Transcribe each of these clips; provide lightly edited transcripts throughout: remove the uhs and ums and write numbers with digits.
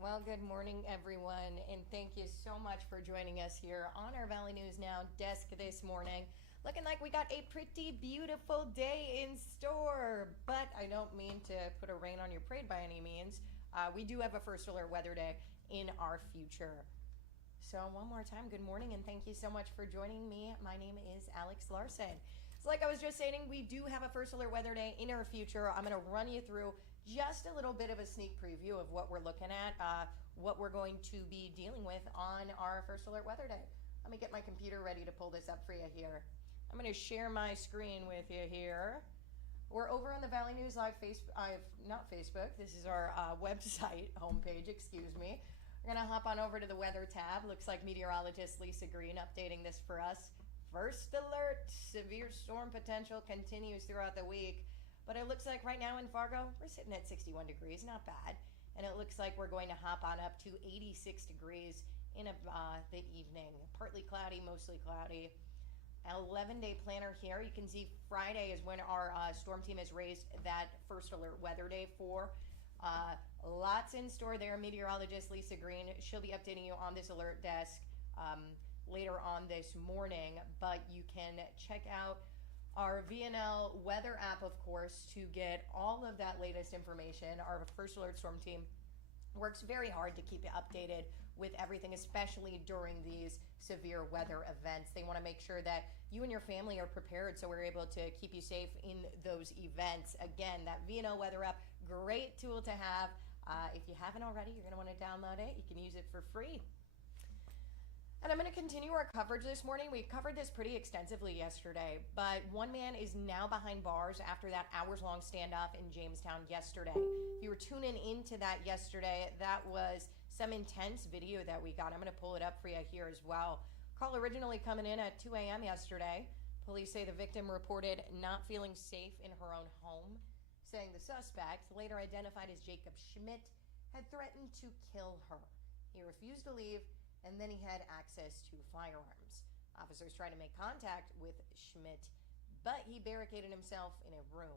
Well, good morning, everyone, and thank you so much for joining us here on our Valley News Now desk this morning. Looking like we got a pretty beautiful day in store, but I don't mean to put a rain on your parade by any means. We do have a first alert weather day in our future. So, one more time, good morning, and thank you so much for joining me. My name is Alex Larson. So, like I was just saying, we do have a first alert weather day in our future. I'm going to run you through just a little bit of a sneak preview of what we're looking at, what we're going to be dealing with on our first alert weather day. Let me get my computer ready to pull this up for you here. I'm going to share my screen with you here. We're over on the Valley News Live not Facebook. This is our website homepage, excuse me. We're going to hop on over to the weather tab. Looks like meteorologist Lisa Green updating this for us. First alert, severe storm potential continues throughout the week. But it looks like right now in Fargo, we're sitting at 61 degrees, not bad. And it looks like we're going to hop on up to 86 degrees in the evening. Partly cloudy, mostly cloudy. 11-day planner here. You can see Friday is when our storm team has raised that first alert weather day for. Lots in store there. Meteorologist Lisa Green, she'll be updating you on this alert desk later on this morning, but you can check out our VNL weather app, of course, to get all of that latest information. Our first alert storm team works very hard to keep you updated with everything, especially during these severe weather events. They want to make sure that you and your family are prepared, so we're able to keep you safe in those events. Again, that VNL weather app, great tool to have. If you haven't already, you're going to want to download it. You can use it for free. And I'm going to continue our coverage this morning. We covered this pretty extensively yesterday, but one man is now behind bars after that hours-long standoff in Jamestown yesterday. If you were tuning into that yesterday, that was some intense video that we got. I'm going to pull it up for you here as well. Call originally coming in at 2 a.m. yesterday. Police say the victim reported not feeling safe in her own home, saying the suspect, later identified as Jacob Schmidt, had threatened to kill her. He refused to leave, and then he had access to firearms. Officers tried to make contact with Schmidt, but he barricaded himself in a room.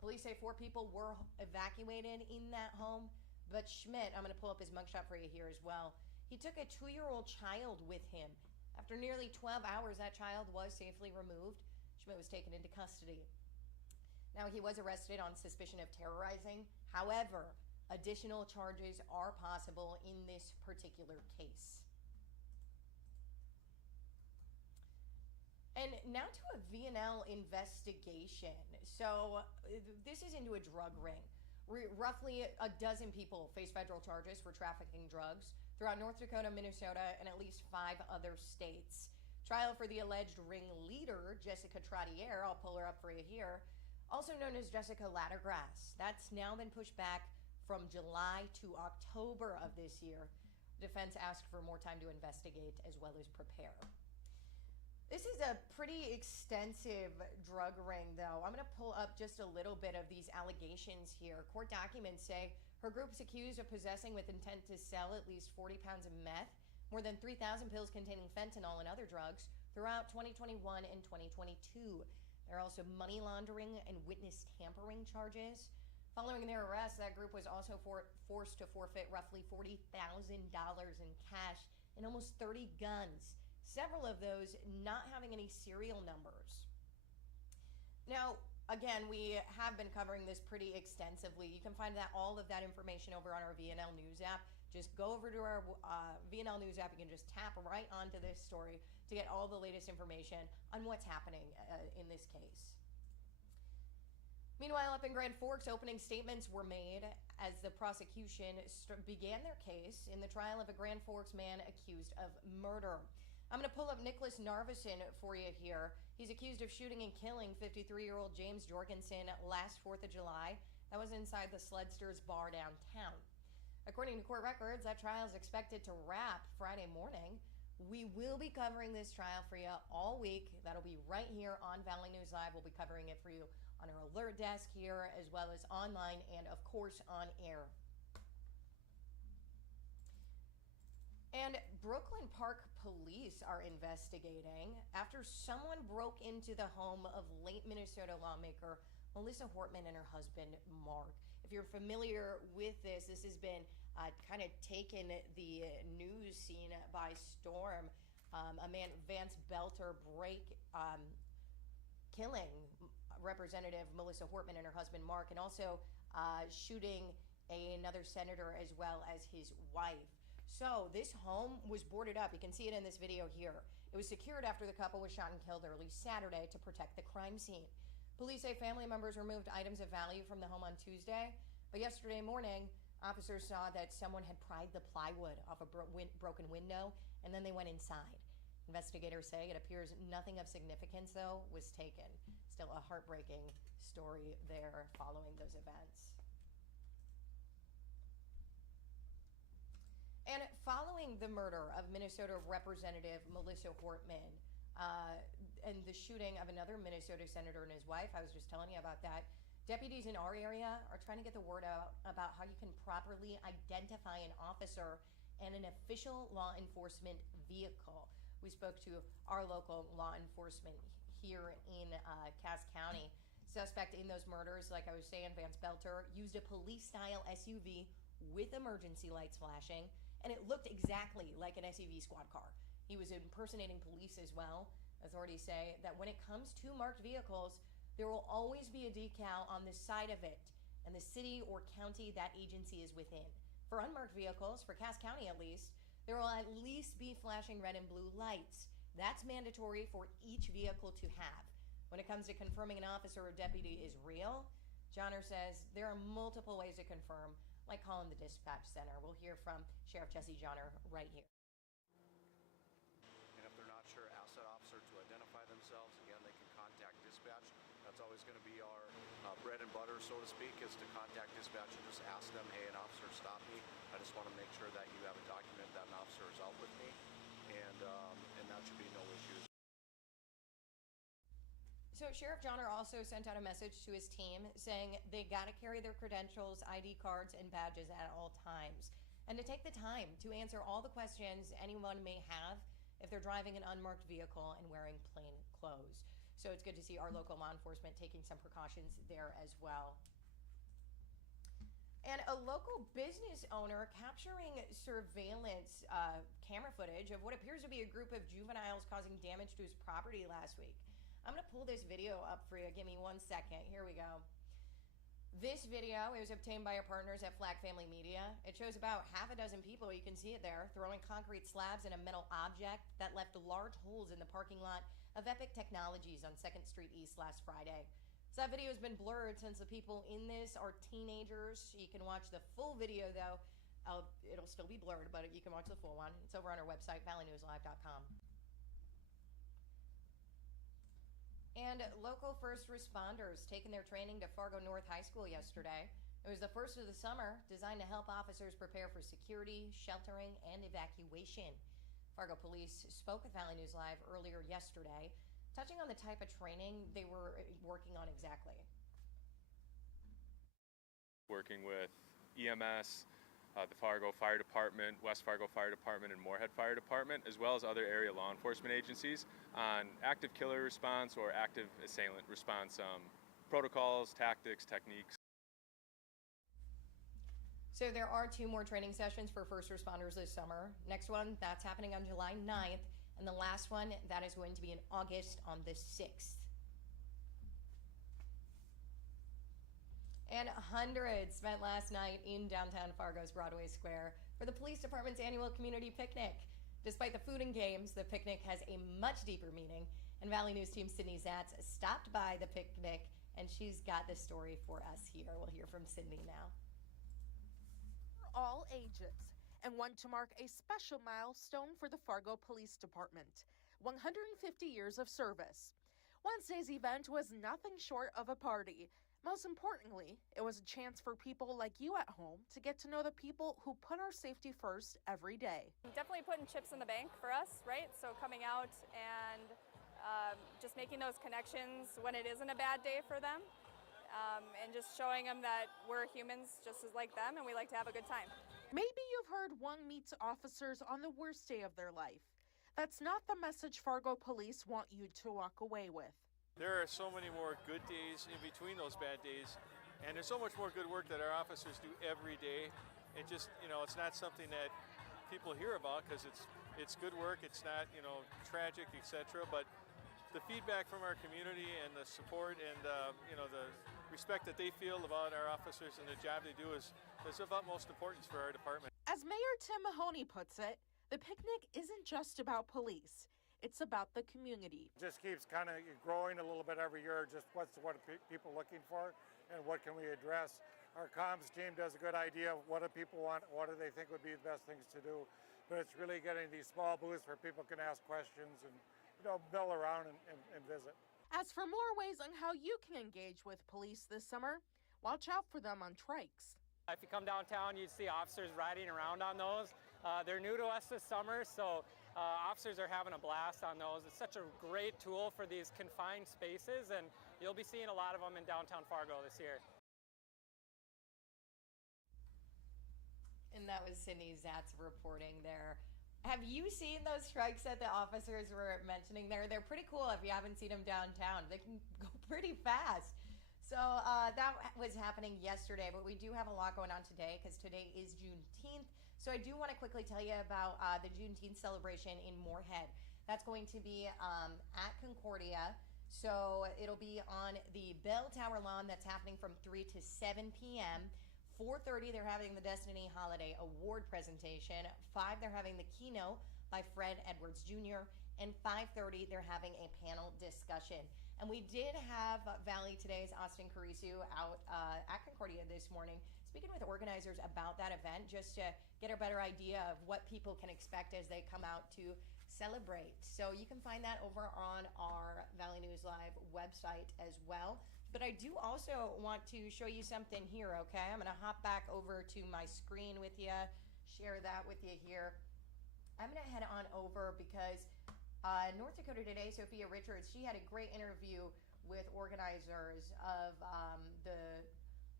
Police say 4 people were evacuated in that home, but Schmidt, I'm going to pull up his mugshot for you here as well, he took a 2-year-old child with him. After nearly 12 hours, that child was safely removed. Schmidt was taken into custody. Now, he was arrested on suspicion of terrorizing. However, additional charges are possible in this particular case. And now to a VNL investigation. So this is into a drug ring. Roughly a dozen people face federal charges for trafficking drugs throughout North Dakota, Minnesota, and at least 5 other states. Trial for the alleged ring leader, Jessica Trottier, I'll pull her up for you here, also known as Jessica Lattergrass. That's now been pushed back from July to October of this year. Defense asked for more time to investigate as well as prepare. This is a pretty extensive drug ring, though. I'm going to pull up just a little bit of these allegations here. Court documents say her group is accused of possessing with intent to sell at least 40 pounds of meth, more than 3,000 pills containing fentanyl and other drugs throughout 2021 and 2022. There are also money laundering and witness tampering charges. Following their arrest, that group was also forced to forfeit roughly $40,000 in cash and almost 30 guns, several of those not having any serial numbers. Now, again, we have been covering this pretty extensively. You can find all of that information over on our VNL News app. Just go over to our VNL News app. You can just tap right onto this story to get all the latest information on what's happening in this case. Meanwhile, up in Grand Forks, opening statements were made as the prosecution began their case in the trial of a Grand Forks man accused of murder. I'm going to pull up Nicholas Narveson for you here. He's accused of shooting and killing 53-year-old James Jorgensen last 4th of July. That was inside the Sledsters bar downtown. According to court records, that trial is expected to wrap Friday morning. We will be covering this trial for you all week. That'll be right here on Valley News Live. We'll be covering it for you on our alert desk here, as well as online and, of course, on air. And Brooklyn Park police are investigating after someone broke into the home of late Minnesota lawmaker Melissa Hortman and her husband, Mark. If you're familiar with this, this has been kind of taken the news scene by storm. A man, Vance Belter, killing Representative Melissa Hortman and her husband Mark, and also shooting another senator as well as his wife. So this home was boarded up. You can see it in this video here. It was secured after the couple was shot and killed early Saturday to protect the crime scene. Police say family members removed items of value from the home on Tuesday, but yesterday morning, officers saw that someone had pried the plywood off a broken window, and then they went inside. Investigators say it appears nothing of significance, though, was taken. Still a heartbreaking story there following those events. And following the murder of Minnesota Representative Melissa Hortman, and the shooting of another Minnesota senator and his wife, I was just telling you about that, deputies in our area are trying to get the word out about how you can properly identify an officer and an official law enforcement vehicle. We spoke to our local law enforcement here in Cass County. Suspect in those murders, like I was saying, Vance Belter, used a police-style SUV with emergency lights flashing, and it looked exactly like an SUV squad car. He was impersonating police as well. Authorities say that when it comes to marked vehicles, there will always be a decal on the side of it and the city or county that agency is within. For unmarked vehicles, for Cass County at least, there will at least be flashing red and blue lights. That's mandatory for each vehicle to have. When it comes to confirming an officer or deputy is real, Johnner says there are multiple ways to confirm, like calling the dispatch center. We'll hear from Sheriff Jesse Johnner right here. And if they're not sure, ask that officer to identify themselves. Again, they can contact dispatch. That's always going to be our bread and butter, so to speak, is to contact dispatch and just ask them, hey, an officer stopped me. I just want to make sure that you have a document that an officer is out with me, and that should be no issues. So Sheriff Johnner also sent out a message to his team saying they got to carry their credentials, ID cards, and badges at all times, and to take the time to answer all the questions anyone may have if they're driving an unmarked vehicle and wearing plain clothes. So it's good to see our local law enforcement taking some precautions there as well. And a local business owner capturing surveillance camera footage of what appears to be a group of juveniles causing damage to his property last week. I'm going to pull this video up for you. Give me 1 second. Here we go. This video is obtained by our partners at Flag Family Media. It shows about half a dozen people, you can see it there, throwing concrete slabs in a metal object that left large holes in the parking lot of Epic Technologies on 2nd Street East last Friday. So that video has been blurred since the people in this are teenagers. You can watch the full video, though. It'll still be blurred, but you can watch the full one. It's over on our website, valleynewslive.com. And local first responders taking their training to Fargo North High School yesterday. It was the first of the summer, designed to help officers prepare for security, sheltering, and evacuation. Fargo police spoke with Valley News Live earlier yesterday, touching on the type of training they were working on exactly. Working with EMS, the Fargo Fire Department, West Fargo Fire Department, and Moorhead Fire Department, as well as other area law enforcement agencies on active killer response or active assailant response protocols, tactics, techniques. So there are 2 more training sessions for first responders this summer. Next one, that's happening on July 9th, and the last one, that is going to be in August on the 6th. And hundreds spent last night in downtown Fargo's Broadway Square for the police department's annual community picnic. Despite the food and games, the picnic has a much deeper meaning. And Valley News team Sydney Zatz stopped by the picnic, and she's got the story for us here. We'll hear from Sydney now. For all ages, and one to mark a special milestone for the Fargo Police Department, 150 years of service. Wednesday's event was nothing short of a party. Most importantly, it was a chance for people like you at home to get to know the people who put our safety first every day. Definitely putting chips in the bank for us, right? So coming out and just making those connections when it isn't a bad day for them, and just showing them that we're humans just as like them and we like to have a good time. Maybe you've heard one meets officers on the worst day of their life. That's not the message Fargo Police want you to walk away with. There are so many more good days in between those bad days, and there's so much more good work that our officers do every day It just, it's not something that people hear about because it's good work. It's not, tragic, etc. But the feedback from our community and the support and, the respect that they feel about our officers and the job they do is of utmost importance for our department. As Mayor Tim Mahoney puts it, the picnic isn't just about police. It's about the community. It just keeps kind of growing a little bit every year, just what are people looking for and what can we address. Our comms team does a good idea of what do people want, what do they think would be the best things to do. But it's really getting these small booths where people can ask questions and mill around and visit. As for more ways on how you can engage with police this summer, watch out for them on trikes. If you come downtown, you'd see officers riding around on those. They're new to us this summer, so officers are having a blast on those. It's such a great tool for these confined spaces, and you'll be seeing a lot of them in downtown Fargo this year. And that was Cindy Zatz reporting there. Have you seen those strikes that the officers were mentioning there? They're pretty cool if you haven't seen them downtown. They can go pretty fast. So that was happening yesterday, but we do have a lot going on today because today is Juneteenth. So I do want to quickly tell you about the Juneteenth celebration in Moorhead. That's going to be at Concordia. So it'll be on the Bell Tower lawn. That's happening from 3 to 7 p.m. 4:30, they're having the Destiny Holiday Award presentation. 5, they're having the keynote by Fred Edwards Jr. And 5:30, they're having a panel discussion. And we did have Valley Today's Austin Carisu out at Concordia this morning, speaking with organizers about that event, just to get a better idea of what people can expect as they come out to celebrate. So you can find that over on our Valley News Live website as well. But I do also want to show you something here, okay? I'm going to hop back over to my screen with you, share that with you here. I'm going to head on over because North Dakota Today, Sophia Richards, she had a great interview with organizers of the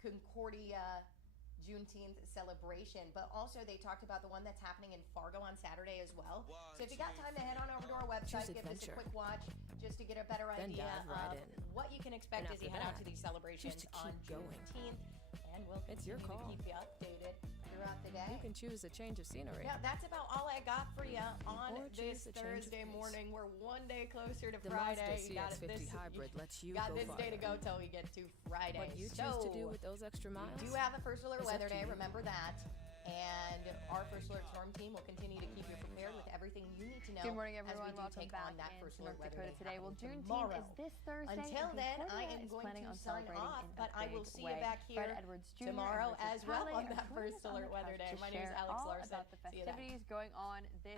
Concordia Juneteenth celebration, but also they talked about the one that's happening in Fargo on Saturday as well. So if you got time to head on over to our website, give this a quick watch just to get a better idea of what you can expect as you head out to these celebrations on Juneteenth. And we'll continue to keep you updated throughout the day. You can choose a change of scenery. Yeah, that's about all I got for you on this Thursday morning. We're one day closer to Friday. The Mazda CX-50 Hybrid lets you got go this day to go till we get to Friday. What you choose to do with those extra miles? We do have a First Alert Weather Day, remember that. And our First Alert Storm team will continue to keep you prepared with everything you need to know. Good morning, everyone. As we do Welcome take back on that First in Alert North Weather Dakota Day today. Well, Juneteenth tomorrow. is this Thursday. Until and then, I Concordia am is going planning to on sign celebrating off, in a but I will big see you way. back here Fred Edwards Jr. tomorrow and as well Richard on Palley that are First joining us on Alert the Weather couch Day. to My name is share Alex all Larson. about the See you then. festivities going on this